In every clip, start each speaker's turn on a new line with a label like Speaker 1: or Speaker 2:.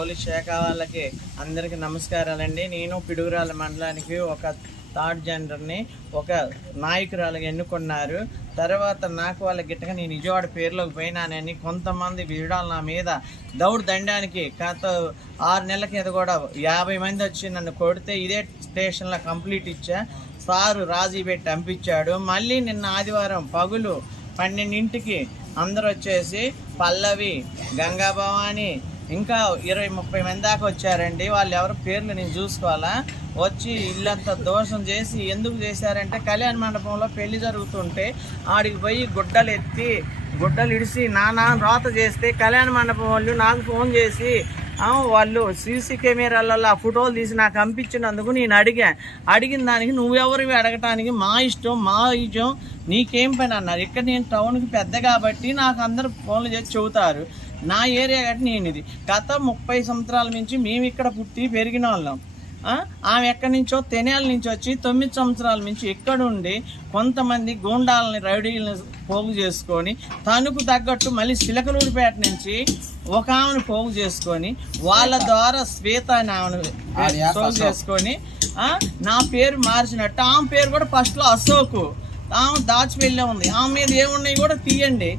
Speaker 1: Police శాఖ వాళ్ళకి అందరికీ నమస్కారాలండి. నేను పిడుగురాల మండలానికి ఒక థర్డ్ జెండర్ని ఒక నాయకురాలుగా ఎన్నుకున్నారు. తర్వాత నాకు వాళ్ళ గిట్టగా నేను నిజవాడ పేరులోకి పోయినానని కొంతమంది విడాలు నా మీద దౌడు దండానికి గత ఆరు నెలల కింద కూడా యాభై మంది వచ్చి నన్ను కొడితే ఇదే స్టేషన్లో కంప్లీట్ ఇచ్చా. సారు రాజీ పెట్టి పంపించాడు మళ్ళీ నిన్న ఆదివారం పగులు పన్నెండింటికి అందరు వచ్చేసి పల్లవి గంగాభవాని ఇంకా ఇరవై ముప్పై మంది దాకా వచ్చారండి. వాళ్ళు ఎవరి పేర్లు నేను చూసుకోవాలా? వచ్చి ఇల్లంతా దోషం చేసి ఎందుకు చేశారంటే కళ్యాణ మండపంలో పెళ్ళి జరుగుతుంటే ఆడికి పోయి గుడ్డలు ఎత్తి గుడ్డలు ఇడిసి నానా రాత చేస్తే కళ్యాణ మండపం వాళ్ళు నాకు ఫోన్ చేసి వాళ్ళు సీసీ కెమెరాలలో ఆ ఫోటోలు తీసి నాకు పంపించినందుకు నేను అడిగా. అడిగిన దానికి నువ్వెవరివి అడగటానికి మా ఇష్టం మా ఇష్టం నీకేం పని అన్నారు. ఇక్కడ నేను టౌన్కి పెద్ద కాబట్టి నాకు అందరు ఫోన్లు చేసి చెబుతారు. నా ఏరియా కాబట్టి నేను ఇది గత ముప్పై సంవత్సరాల నుంచి మేము ఇక్కడ పుట్టి పెరిగిన వాళ్ళం. ఆమె ఎక్కడి నుంచో తెనాల నుంచి వచ్చి తొమ్మిది సంవత్సరాల నుంచి ఇక్కడ ఉండి కొంతమంది గూండాలని రౌడీలను పోగు చేసుకొని తణుకు తగ్గట్టు మళ్ళీ సిలకలూరిపేట నుంచి ఒక ఆమెను పోగు చేసుకొని వాళ్ళ ద్వారా శ్వేత అని ఆమెను పోగు చేసుకొని నా పేరు మార్చినట్టు. ఆమె పేరు కూడా ఫస్ట్లో అశోక్. ఆమె దాచిపెళ్ళే ఉంది. ఆమె మీద ఏమున్నాయి కూడా తీయండి.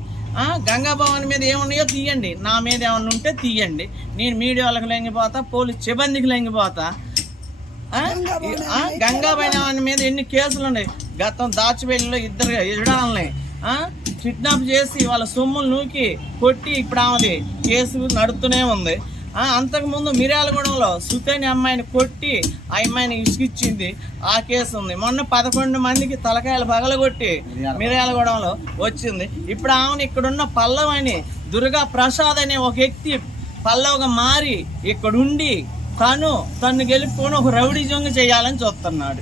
Speaker 1: గంగా భవాని మీద ఏమున్నాయో తీయండి. నా మీద ఏమన్నా ఉంటే తీయండి. నేను మీడియా వాళ్ళకి లొంగిపోతా పోలీస్ సిబ్బందికి లొంగిపోతా? గంగా భవాని మీద ఎన్ని కేసులు ఉన్నాయి? గతం దాచిపెల్లిలో ఇద్దరు ఎజడాలని కిడ్నాప్ చేసి వాళ్ళ సొమ్ములు నూకి కొట్టి ఇప్పుడు ఆమెది కేసు నడుస్తూనే ఉంది. అంతకుముందు మిర్యాలగూడెంలో సుతని అమ్మాయిని కొట్టి ఆ అమ్మాయిని ఇసుకిచ్చింది. ఆ కేసు ఉంది. మొన్న పదకొండు మందికి తలకాయలు పగలగొట్టి మిర్యాలగూడెంలో వచ్చింది. ఇప్పుడు ఆమెను ఇక్కడున్న పల్లవని దుర్గా ప్రసాద్ అనే ఒక వ్యక్తి పల్లవగా మారి ఇక్కడుండి తను తను గెలుపుకొని ఒక రౌడీ జొంగ చేయాలని చూస్తున్నాడు.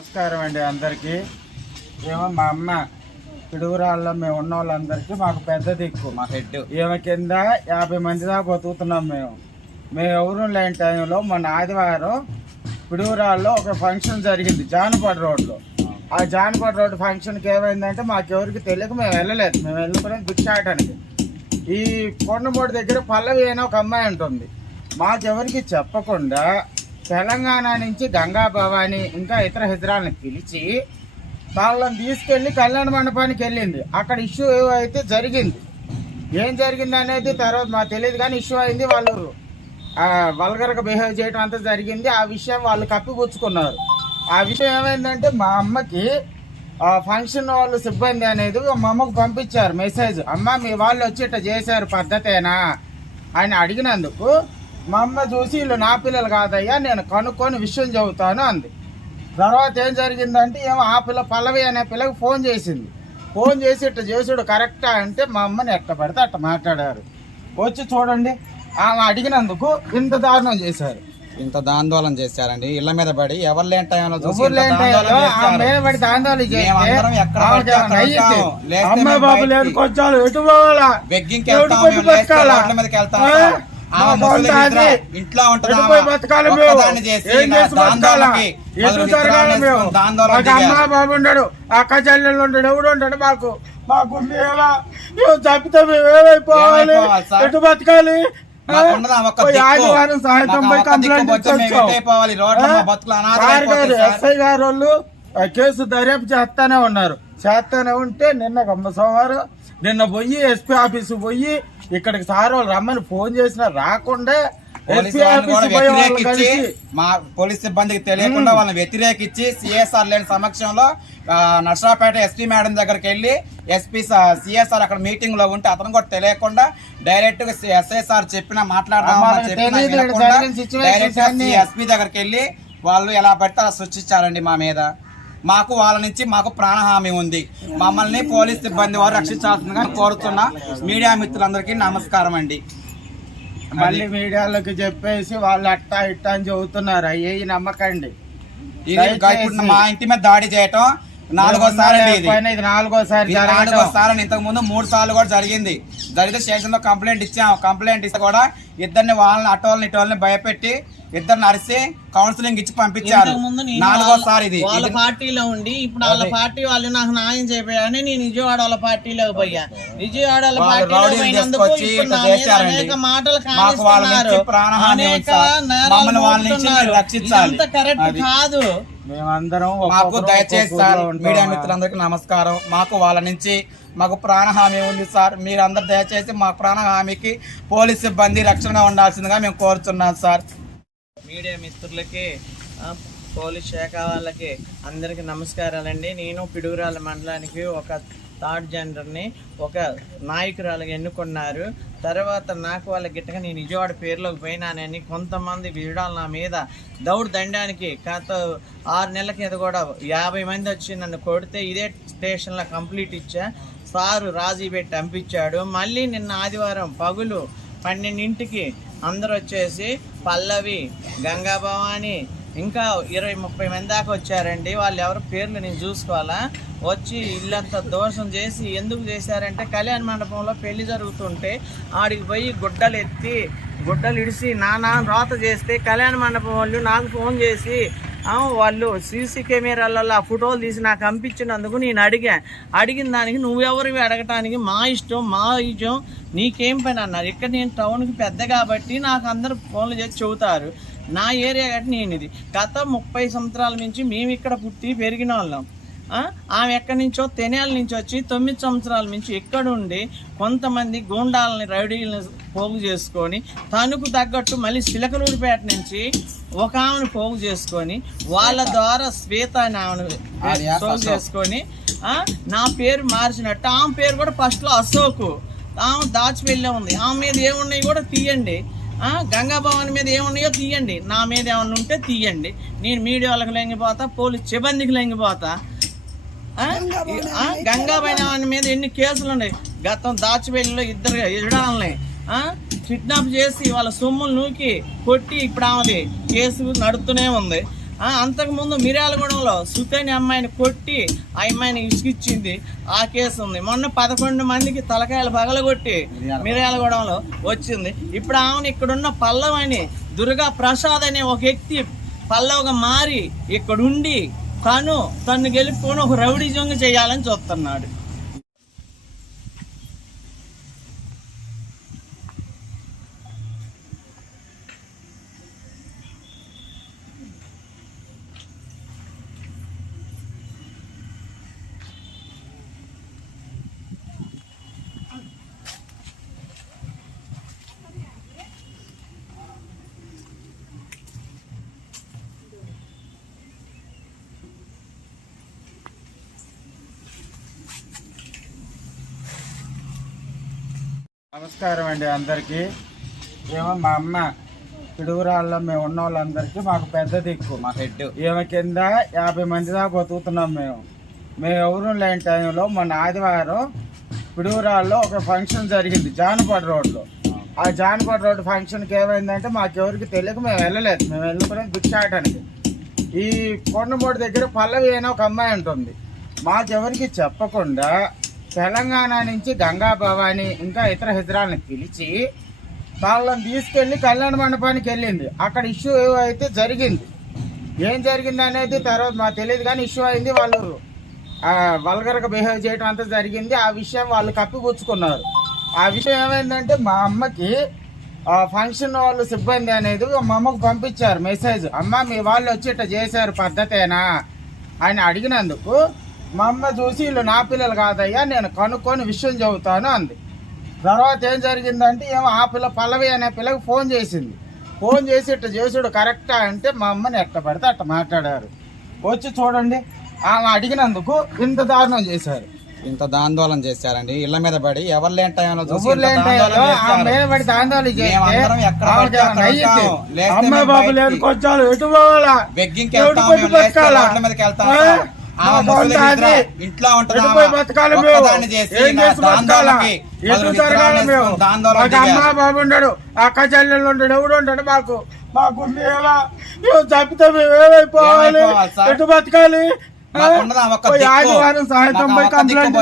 Speaker 2: నమస్కారం అండి అందరికీ. ఏమో మా అమ్మ పిడుగురాల్లో మేము ఉన్న వాళ్ళందరికీ మాకు పెద్ద దిక్కు.
Speaker 1: మా హెడ్.
Speaker 2: ఈమె కింద యాభై మంది దాకా బతుకుతున్నాం మేము. మేము ఎవరు లేని టైంలో మొన్న ఆదివారం పిడుగురాల్లో ఒక ఫంక్షన్ జరిగింది జానపడ రోడ్లో. ఆ జానపడ రోడ్డు ఫంక్షన్కి ఏమైందంటే మాకెవరికి తెలియక మేము వెళ్ళలేదు. మేము వెళ్ళిపోయిన భిక్షాటనికి. ఈ కొండమూడి దగ్గర పల్లవి అనే ఒక అమ్మాయి ఉంటుంది. మాకెవరికి చెప్పకుండా తెలంగాణ నుంచి గంగా భవాని ఇంకా ఇతర హిజ్రాలను పిలిచి వాళ్ళని తీసుకెళ్ళి కళ్యాణ మండపానికి వెళ్ళింది. అక్కడ ఇష్యూ అయితే జరిగింది. ఏం జరిగింది అనేది తర్వాత మాకు తెలియదు కానీ ఇష్యూ అయింది వాళ్ళు వల్గర్గా బిహేవ్ చేయడం అంతా జరిగింది. ఆ విషయం వాళ్ళు కప్పిపుచ్చుకున్నారు. ఆ విషయం ఏమైందంటే మా అమ్మకి ఫంక్షన్ వాళ్ళు సిబ్బంది అనేది మా అమ్మకు పంపించారు మెసేజ్. అమ్మ మీ వాళ్ళు వచ్చి ఇట్లా చేశారు పద్ధతేనా? అని అడిగినందుకు మా అమ్మ చూసి వీళ్ళు నా పిల్లలు కాదయ్యా నేను కనుక్కొని విషయం చెబుతాను అంది. తర్వాత ఏం జరిగిందంటే ఏమో ఆ పిల్ల పల్లవి అనే పిల్లకి ఫోన్ చేసింది. ఫోన్ చేసి ఇట్లా చేసుడు కరెక్టా అంటే మా అమ్మని ఎట్ట పడితే అట్ట మాట్లాడారు. వచ్చి చూడండి ఆమె అడిగినందుకు ఇంత దారుణం చేశారు.
Speaker 3: ఇంత దాందోళన చేశారండి. ఇళ్ళ మీద పడి ఎవరు లేని టైంలో
Speaker 2: మీద
Speaker 3: వెళ్తాం? రోడ్ల మీదకి వెళ్తాం. ఇంట్లో
Speaker 2: అమ్మ. బాబు ఉండడు అక్క చెల్లెళ్ళు ఉంటాడు ఎవడు ఉంటాడు మాకు. మాకు ఎలా? మేము చంపితే మేము ఏమైపోవాలి? ఎటు బతకాలి. ఆదివారం సాయంత్రం పోయి కంప్లైంట్. ఎస్ఐ గారు వాళ్ళు కేసు దర్యాప్తు చేస్తానే ఉన్నారు. చేస్తానే ఉంటే నిన్న గమ్మ సోమవారం నిన్న పోయి ఎస్పీ ఆఫీస్ పోయి ఇక్కడికి సార్ వాళ్ళు రమ్మని ఫోన్ చేసినా రాకుండా
Speaker 3: వ్యతిరేకించి మా పోలీస్ సిబ్బందికి తెలియకుండా వాళ్ళని వ్యతిరేకించి సిఎస్ఆర్ లేని సమక్షంలో ఆ, నర్సరావుపేట ఎస్పీ మేడం దగ్గరికి వెళ్ళి ఎస్పీ సిఎస్ఆర్ అక్కడ మీటింగ్లో ఉంటే అతను కూడా తెలియకుండా డైరెక్ట్గా ఎస్ఐసార్ చెప్పిన మాట్లాడదామని చెప్పిన డైరెక్ట్. ఎస్పీ దగ్గరికి వెళ్ళి వాళ్ళు ఎలా పడితే అలా సృష్టించారండి మా మీద మాకు వాళ్ళ నుంచి మాకు ప్రాణహామీ ఉంది. మమ్మల్ని పోలీస్ సిబ్బంది వారు రక్షించాల్సిందిగా కోరుతున్న. మీడియా మిత్రులందరికీ నమస్కారం అండి.
Speaker 2: మళ్ళీ మీడియాలోకి చెప్పేసి వాళ్ళు అట్టా ఇట్టా అని చెబుతున్నారు. అయ్యి నమ్మకండి.
Speaker 3: మా ఇంటి మీద దాడి చేయటం నాలుగోసారి ఇది
Speaker 2: నాలుగోసారి.
Speaker 3: నాలుగోసారి ఇంతకు ముందు మూడు సార్లు కూడా జరిగింది. జరిగితే స్టేషన్లో కంప్లైంట్ ఇచ్చాం. కంప్లైంట్ ఇస్తే కూడా ఇద్దరిని వాళ్ళని అటోళ్ళని ఇటోళ్ళని భయపెట్టి ఇద్దరిని అరిసి కౌన్సిలింగ్ ఇచ్చి పంపించారు నాలుగోసారి ఇది
Speaker 1: వాళ్ళ పార్టీలో ఉండి ఇప్పుడు వాళ్ళ పార్టీ వాళ్ళు నాకు న్యాయం చేయని నేను విజయవాడ వాళ్ళ పార్టీలోకి పోయా విజయవాడ వాళ్ళ
Speaker 3: వాళ్ళు
Speaker 1: పార్టీలో పోయినందుకు. అనేక మాటలు
Speaker 3: మాకు వాళ్ళ
Speaker 1: కానిస్తున్నారు అనేక. నేరాలు
Speaker 3: మమ్మల్ని వాళ్ళ నుంచి
Speaker 1: మోపుతున్నారు.
Speaker 3: మీరు రక్షించాలి.
Speaker 1: ఇదంతా కరెక్ట్
Speaker 3: అది.
Speaker 1: కాదు
Speaker 2: మేమందరం
Speaker 3: మాకు దయచేసి సార్. మీడియా మిత్రులందరికీ నమస్కారం మాకు వాళ్ళ నుంచి మాకు ప్రాణహామీ ఉంది సార్ మీరందరూ దయచేసి మా ప్రాణహామీకి పోలీస్ సిబ్బంది రక్షణగా ఉండాల్సిందిగా మేము కోరుతున్నాం సార్
Speaker 1: మీడియా మిత్రులకి పోలీస్ శాఖ వాళ్ళకి అందరికీ నమస్కారాలండి. నేను పిడుగురాల మండలానికి ఒక థర్డ్ జెండర్ని ఒక నాయకురాలుగా ఎన్నుకున్నారు. తర్వాత నాకు వాళ్ళ గిట్టగా నేను విజయవాడ పేరులోకి పోయినానని కొంతమంది విజయవాడ నా మీద దౌడు దండానికి గత ఆరు నెలల కింద కూడా యాభై మంది వచ్చి నన్ను కొడితే ఇదే స్టేషన్లో కంప్లీట్ ఇచ్చా. సారు రాజీ పెట్టి పంపించాడు. మళ్ళీ నిన్న ఆదివారం పగులు పన్నెండింటికి అందరూ వచ్చేసి పల్లవి గంగా భవాని ఇంకా ఇరవై ముప్పై మంది దాకా వచ్చారండి. వాళ్ళు ఎవరి పేర్లు నేను చూసుకోవాలా? వచ్చి ఇల్లంతా దోషం చేసి ఎందుకు చేశారంటే కళ్యాణ మండపంలో పెళ్ళి జరుగుతుంటే ఆడికి పోయి గుడ్డలు ఎత్తి గుడ్డలు ఇడిసి నానా రోత చేస్తే కళ్యాణ మండపం వాళ్ళు నాకు ఫోన్ చేసి వాళ్ళు సీసీ కెమెరాలలో ఆ ఫోటోలు తీసి నాకు పంపించినందుకు నేను అడిగా. అడిగిన దానికి నువ్వెవరివి అడగటానికి? మా ఇష్టం మా ఇష్టం. నీకేం పని అన్నారు. ఇక్కడ నేను టౌన్కి పెద్ద కాబట్టి నాకు అందరు ఫోన్లు చేసి చెబుతారు. నా ఏరియా కాబట్టి నేను ఇది గత ముప్పై సంవత్సరాల నుంచి మేము ఇక్కడ పుట్టి పెరిగిన వాళ్ళం ఆమె ఎక్కడి నుంచో తెనాల నుంచి వచ్చి తొమ్మిది సంవత్సరాల నుంచి ఇక్కడ ఉండి కొంతమంది గూండాలని రౌడీలను పోగు చేసుకొని తణుకు తగ్గట్టు మళ్ళీ సిలకలూరిపేట నుంచి ఒక ఆమెను పోగు చేసుకొని వాళ్ళ ద్వారా శ్వేత అనే ఆమెను పోగు. చేసుకొని నా పేరు మార్చినట్టు. ఆమె పేరు కూడా ఫస్ట్లో అశోకు. ఆమె దాచిపెళ్ళే ఉంది. ఆమె మీద ఏమున్నాయి కూడా తీయండి. ఆ, గంగా భవన్ మీద ఏమున్నాయో తీయండి. నా మీద ఏమన్నా ఉంటే తీయండి. నేను మీడియా వాళ్ళకి లొంగిపోతా పోలీస్ సిబ్బందికి లొంగిపోతా. ఆ? ఆ? గంగా భవన్ మీద ఎన్ని కేసులు ఉన్నాయి? గతం దాచిపెల్లిలో ఇద్దరు ఇడాలని కిడ్నాప్ చేసి వాళ్ళ సొమ్ములు నూకి కొట్టి ఇప్పుడు ఆమెది కేసు నడుస్తూనే ఉంది. అంతకుముందు మిర్యాలగూడెంలో సుతని అమ్మాయిని కొట్టి ఆ అమ్మాయిని ఇసుకిచ్చింది. ఆ కేసు ఉంది. మొన్న పదకొండు మందికి తలకాయలు పగలగొట్టి మిర్యాలగూడెంలో వచ్చింది. ఇప్పుడు ఆమెను ఇక్కడున్న పల్లవ్ అని దుర్గా ప్రసాద్ అనే ఒక వ్యక్తి పల్లవగా మారి ఇక్కడుండి తను తను గెలుపుకొని ఒక రౌడీజంగా చేయాలని చూస్తున్నాడు.
Speaker 2: నమస్కారం అండి అందరికీ. ఏమో మా అమ్మ పిడుగురాల్లో మేము ఉన్న వాళ్ళందరికీ మాకు పెద్ద దిక్కు.
Speaker 3: మా హెడ్.
Speaker 2: ఈమె కింద యాభై మంది దాకా బతుకుతున్నాం మేము. మేము ఎవరు లేని టైంలో మొన్న ఆదివారం పిడుగురాల్లో ఒక ఫంక్షన్ జరిగింది జానపడ రోడ్లో. ఆ జానపడ రోడ్డు ఫంక్షన్కి ఏమైందంటే మాకెవరికి తెలియక మేము వెళ్ళలేదు. మేము వెళ్ళుకునే భిక్షాటనికి. ఈ కొండమూడి దగ్గర పల్లవి అనే ఒక అమ్మాయి ఉంటుంది. మాకెవరికి చెప్పకుండా తెలంగాణ నుంచి గంగా భవాని ఇంకా ఇతర హిజ్రాలను పిలిచి వాళ్ళని తీసుకెళ్ళి కళ్యాణ మండపానికి వెళ్ళింది. అక్కడ ఇష్యూ అయితే జరిగింది. ఏం జరిగింది అనేది తర్వాత మాకు తెలియదు కానీ ఇష్యూ అయింది. వాళ్ళు వల్గర్గా బిహేవ్ చేయడం అంతా జరిగింది. ఆ విషయం వాళ్ళు కప్పిపుచ్చుకున్నారు. ఆ విషయం ఏమైందంటే మా అమ్మకి ఫంక్షన్ వాళ్ళు సిబ్బంది అనేది మా అమ్మకు పంపించారు మెసేజ్. అమ్మ మీ వాళ్ళు వచ్చి ఇట్లా చేశారు పద్ధతేనా? అని అడిగినందుకు మా అమ్మ చూసి వీళ్ళు నా పిల్లలు కాదయ్యా నేను కనుక్కొని విషయం చెబుతాను అంది తర్వాత ఏం జరిగిందంటే ఏమో ఆ పిల్ల పల్లవి అనే పిల్లకి ఫోన్ చేసింది ఫోన్ చేసి ఇట్లా చేసుడు కరెక్టా అంటే మా అమ్మని ఎట్ట పడితే అట్ట మాట్లాడారు వచ్చి చూడండి ఆమె అడిగినందుకు ఇంత దారుణం చేశారు
Speaker 3: ఇంత ఆందోళన చేశారండి ఇళ్ళ మీద పడి ఎవరు లేని టైంలో చూసి
Speaker 2: ఎవరు
Speaker 3: ఇంత
Speaker 2: లేని
Speaker 3: ఆందోళన
Speaker 2: టైంలో
Speaker 3: చేశారు.
Speaker 2: ఆమె మీద పడి దాందాలు చేస్తే
Speaker 3: మేమందరం ఎక్కడ పడితే అక్కడ
Speaker 2: నయ్యితే,
Speaker 3: ఉంటాం. లేస్తే
Speaker 2: అమ్మాయి
Speaker 3: మేము
Speaker 2: బాబు
Speaker 3: బయటికి.
Speaker 2: లేని కొంచెం ఎటు పోవాలా
Speaker 3: బెగ్గింగ్కి
Speaker 2: ఎవడు
Speaker 3: వెళ్తాం
Speaker 2: కొట్టి
Speaker 3: మేము లేస్తే
Speaker 2: బతకాలా?
Speaker 3: రోడ్ల మీదకి వెళ్తాం
Speaker 2: ఆ?
Speaker 3: సార్. ఇంట్లో
Speaker 2: అమ్మ. బాబు ఉండడు అక్క చెల్లెళ్ళు ఉంటాడు ఎవడు ఉంటాడు మాకు. మాకు చంపితే మేము ఏమైపోవాలి? ఎటు బతకాలి. ఆదివారం సాయంత్రం పోయి కంప్లైంట్.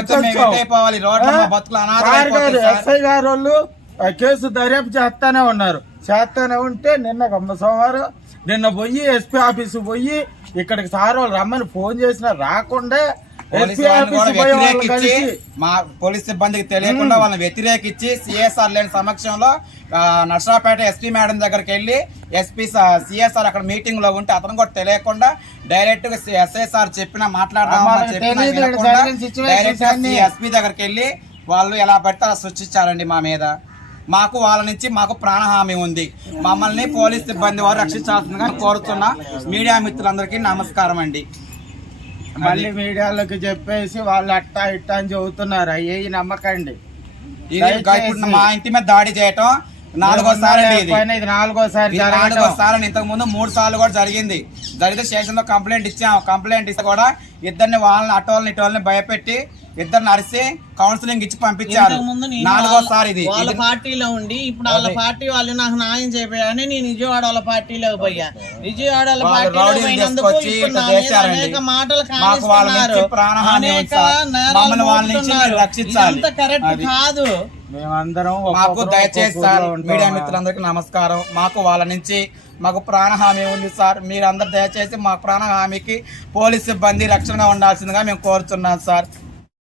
Speaker 2: ఎస్ఐ గారు వాళ్ళు ఆ కేసు దర్యాప్తు చేస్తానే ఉన్నారు. చేస్తానే ఉంటే నిన్న గమ్మ సోమవారం నిన్న పోయి ఎస్పీ ఆఫీసు పోయి ఇక్కడికి సార్ వాళ్ళు రమ్మని ఫోన్ చేసినా రాకుండా
Speaker 3: వ్యతిరేకించి మా పోలీస్ సిబ్బందికి తెలియకుండా వాళ్ళని వ్యతిరేకించి సిఎస్ఆర్ లేని సమక్షంలో నర్సరాపేట ఎస్పీ మేడం దగ్గరికి వెళ్ళి ఎస్పీ సిఎస్ఆర్ అక్కడ మీటింగ్లో ఉంటే అతను కూడా తెలియకుండా డైరెక్ట్గా ఎస్ఐసార్ చెప్పిన
Speaker 2: అన్నీ.
Speaker 3: ఎస్పీ దగ్గరికి వెళ్ళి వాళ్ళు ఎలా పడితే అలా సృష్టించారండి మా మీద మాకు వాళ్ళ నుంచి మాకు ప్రాణహామీ ఉంది. మమ్మల్ని పోలీస్ సిబ్బంది వారు రక్షించాల్సిందిగా కోరుతున్నా మీడియా మిత్రులందరికీ నమస్కారం అండి.
Speaker 2: మళ్ళీ మీడియాలోకి చెప్పేసి వాళ్ళు అట్టా ఇట్టా అని చెబుతున్నారు. అయ్యి నమ్మకండి.
Speaker 3: మా ఇంటి మీద దాడి చేయటం నాలుగోసారి ఇది.
Speaker 2: నాలుగోసారి
Speaker 3: ఇది
Speaker 2: జరగటం.
Speaker 3: నాలుగోసారి ఇంతకు ముందు మూడు సార్లు కూడా జరిగింది. జరిగితే స్టేషన్లో కంప్లైంట్ ఇచ్చాం. కంప్లైంట్ ఇస్తే కూడా ఇద్దరిని వాళ్ళని అటోళ్ళని ఇటోళ్ళని భయపెట్టి ఇద్దరిని అరిసి కౌన్సిలింగ్ ఇచ్చి పంపించారు. నాలుగోసారి ఇది.
Speaker 1: వాళ్ళ పార్టీలో ఉండి ఇప్పుడు వాళ్ళ పార్టీ వాళ్ళు నాకు న్యాయం చేయబోయాని నేను విజయవాడ వాళ్ళ పార్టీలోకి పోయా. విజయవాడ వాళ్ళ పార్టీలో పోయినందుకు. అనేక మాటలు కానిస్తున్నారు. అనేక. నేరాలు.
Speaker 3: మీరు
Speaker 1: కరెక్ట్. కాదు.
Speaker 2: మేమందరం
Speaker 3: మాకు దయచేసి సార్. మీడియా మిత్రులందరికీ నమస్కారం. మాకు వాళ్ళ నుంచి మాకు ప్రాణహామీ ఉంది సార్. మీరందరూ దయచేసి మా ప్రాణహామీకి పోలీస్ సిబ్బంది రక్షణగా ఉండాల్సిందిగా మేము కోరుతున్నాం సార్.